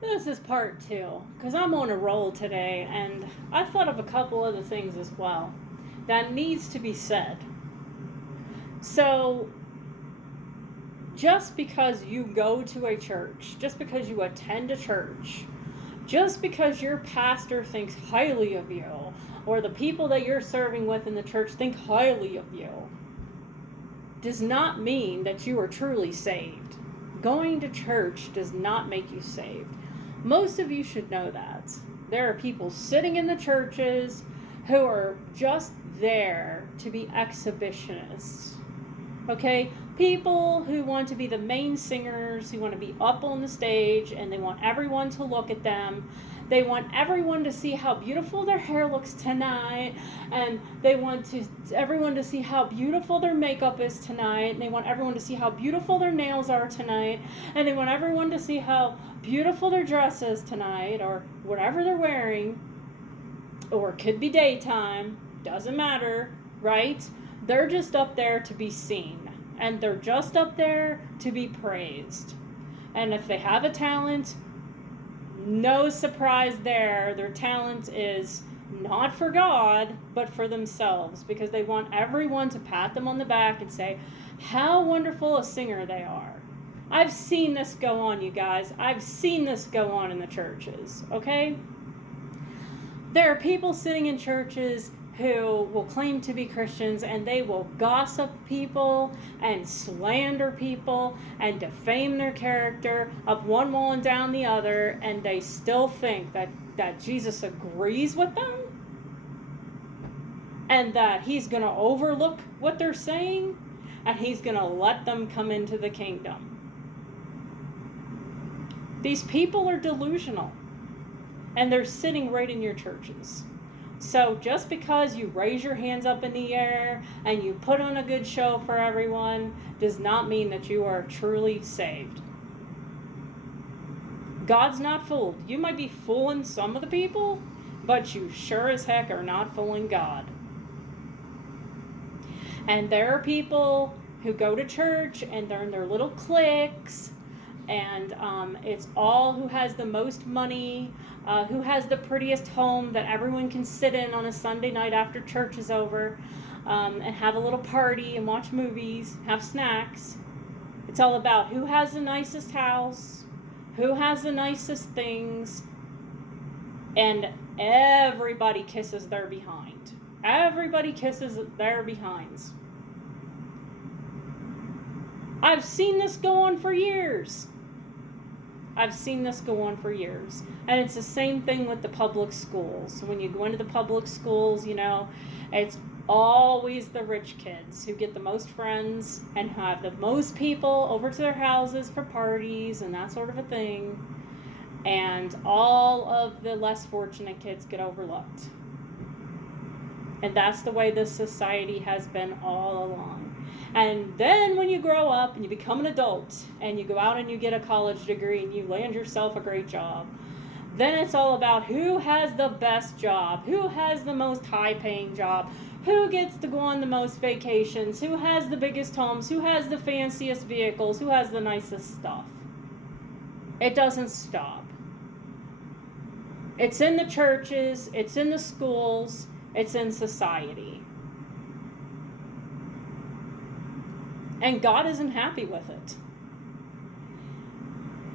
This is part 2, because I'm on a roll today, and I thought of a couple other things as well that needs to be said. So, just because you go to a church, just because you attend a church, just because your pastor thinks highly of you, or the people that you're serving with in the church think highly of you, does not mean that you are truly saved. Going to church does not make you saved. Most of you should know that. There are people sitting in the churches who are just there to be exhibitionists. Okay? People who want to be the main singers, who want to be up on the stage, and they want everyone to look at them. They want everyone to see how beautiful their hair looks tonight, and they want everyone to see how beautiful their makeup is tonight, and they want everyone to see how beautiful their nails are tonight, and they want everyone to see how beautiful their dress is tonight, or whatever they're wearing, or it could be daytime, doesn't matter, right? They're just up there to be seen, and they're just up there to be praised. And if they have a talent, no surprise there. Their talent is not for God, but for themselves, because they want everyone to pat them on the back and say how wonderful a singer they are. I've seen this go on, you guys. I've seen this go on in the churches, okay? There are people sitting in churches who will claim to be Christians, and they will gossip people and slander people and defame their character up one wall and down the other, and they still think that Jesus agrees with them and that he's going to overlook what they're saying and he's going to let them come into the kingdom. These people are delusional, and they're sitting right in your churches. So just because you raise your hands up in the air and you put on a good show for everyone does not mean that you are truly saved. God's not fooled. You might be fooling some of the people, but you sure as heck are not fooling God. And there are people who go to church and they're in their little cliques, and it's all who has the most money, who has the prettiest home that everyone can sit in on a Sunday night after church is over, and have a little party and watch movies, have snacks. It's all about who has the nicest house, who has the nicest things, and everybody kisses their behind. Everybody kisses their behinds. I've seen this go on for years. I've seen this go on for years. And it's the same thing with the public schools. When you go into the public schools, you know, it's always the rich kids who get the most friends and have the most people over to their houses for parties and that sort of a thing. And all of the less fortunate kids get overlooked. And that's the way this society has been all along. And then when you grow up and you become an adult and you go out and you get a college degree and you land yourself a great job, then it's all about who has the best job, who has the most high-paying job, who gets to go on the most vacations, who has the biggest homes, who has the fanciest vehicles, who has the nicest stuff. It doesn't stop. It's in the churches, it's in the schools, it's in society. And God isn't happy with it.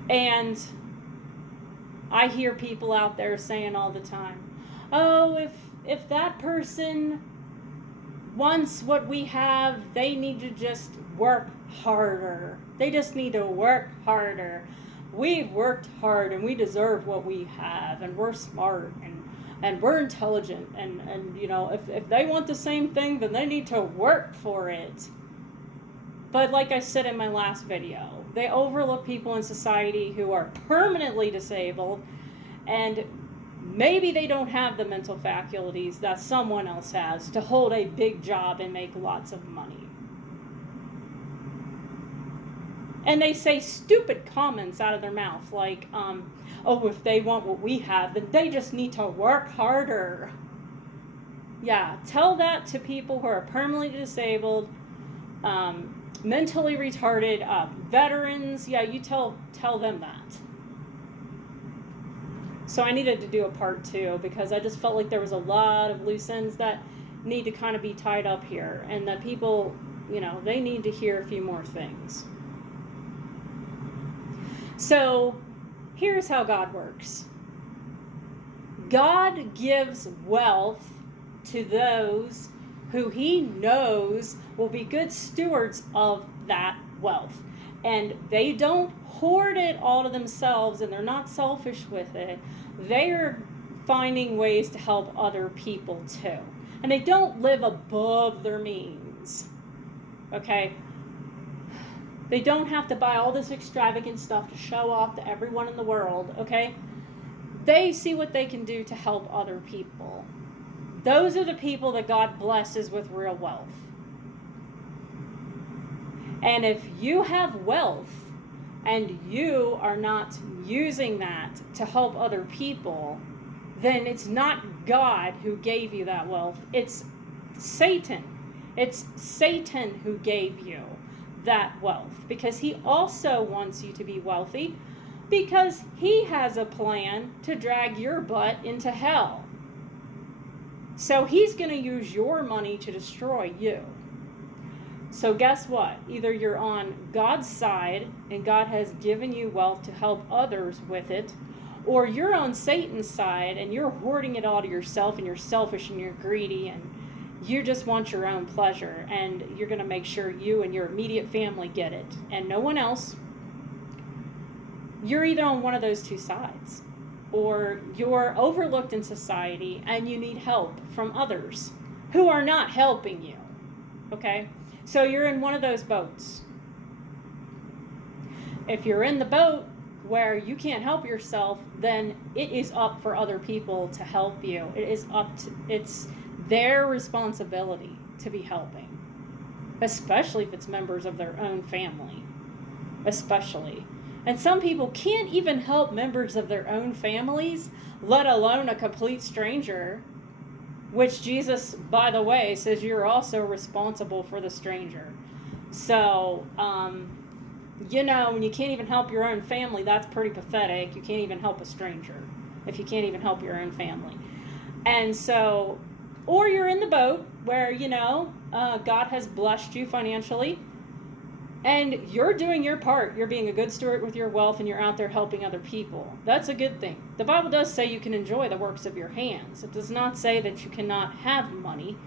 And I hear people out there saying all the time, oh, if that person wants what we have, they need to just work harder. They just need to work harder. We've worked hard and we deserve what we have, and we're smart and we're intelligent, and you know, if they want the same thing, then they need to work for it. But like I said in my last video, they overlook people in society who are permanently disabled, and maybe they don't have the mental faculties that someone else has to hold a big job and make lots of money. And they say stupid comments out of their mouth like, oh, if they want what we have, then they just need to work harder. Yeah, tell that to people who are permanently disabled, mentally retarded, veterans. Yeah, you tell them that. So I needed to do a part 2 because I just felt like there was a lot of loose ends that need to kind of be tied up here, and that people, they need to hear a few more things. So here's how God works. God gives wealth to those who he knows will be good stewards of that wealth. And they don't hoard it all to themselves, and they're not selfish with it. They are finding ways to help other people too. And they don't live above their means. Okay? They don't have to buy all this extravagant stuff to show off to everyone in the world. Okay? They see what they can do to help other people. Those are the people that God blesses with real wealth. And if you have wealth and you are not using that to help other people, then it's not God who gave you that wealth. It's Satan. It's Satan who gave you that wealth, because he also wants you to be wealthy, because he has a plan to drag your butt into hell. So he's going to use your money to destroy you. So guess what? Either you're on God's side and God has given you wealth to help others with it, or you're on Satan's side and you're hoarding it all to yourself, and you're selfish and you're greedy and you just want your own pleasure, and you're going to make sure you and your immediate family get it and no one else. You're either on one of those two sides, or you're overlooked in society and you need help from others who are not helping you. Okay? So you're in one of those boats. If you're in the boat where you can't help yourself, then it is up for other people to help you. It's their responsibility to be helping, especially if it's members of their own family, especially. And some people can't even help members of their own families, let alone a complete stranger, which Jesus, by the way, says you're also responsible for the stranger. So, when you can't even help your own family, that's pretty pathetic. You can't even help a stranger if you can't even help your own family. And so, or you're in the boat where, God has blessed you financially, and you're doing your part. You're being a good steward with your wealth, and you're out there helping other people. That's a good thing. The Bible does say you can enjoy the works of your hands. It does not say that you cannot have money.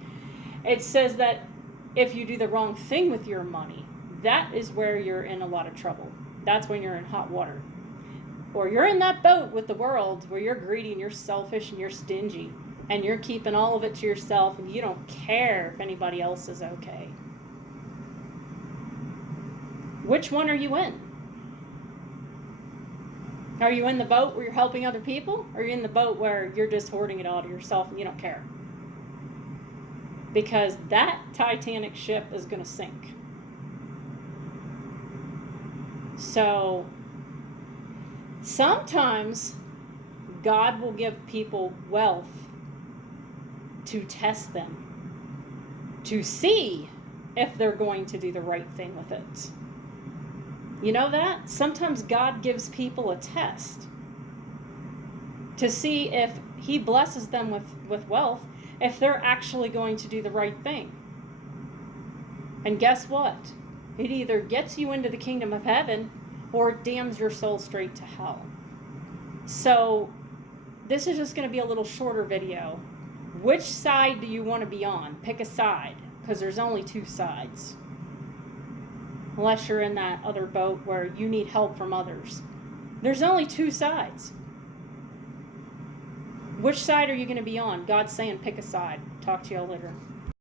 It says that if you do the wrong thing with your money, that is where you're in a lot of trouble. That's when you're in hot water. Or you're in that boat with the world where you're greedy and you're selfish and you're stingy, and you're keeping all of it to yourself, and you don't care if anybody else is okay. Which one are you in? Are you in the boat where you're helping other people? Or are you in the boat where you're just hoarding it all to yourself and you don't care? Because that Titanic ship is going to sink. So, sometimes God will give people wealth to test them, to see if they're going to do the right thing with it. You know that? Sometimes God gives people a test to see if he blesses them with wealth, if they're actually going to do the right thing. And guess what? It either gets you into the kingdom of heaven, or it damns your soul straight to hell. So this is just going to be a little shorter video. Which side do you want to be on? Pick a side, because there's only two sides. Unless you're in that other boat where you need help from others. There's only two sides. Which side are you going to be on? God's saying pick a side. Talk to y'all later.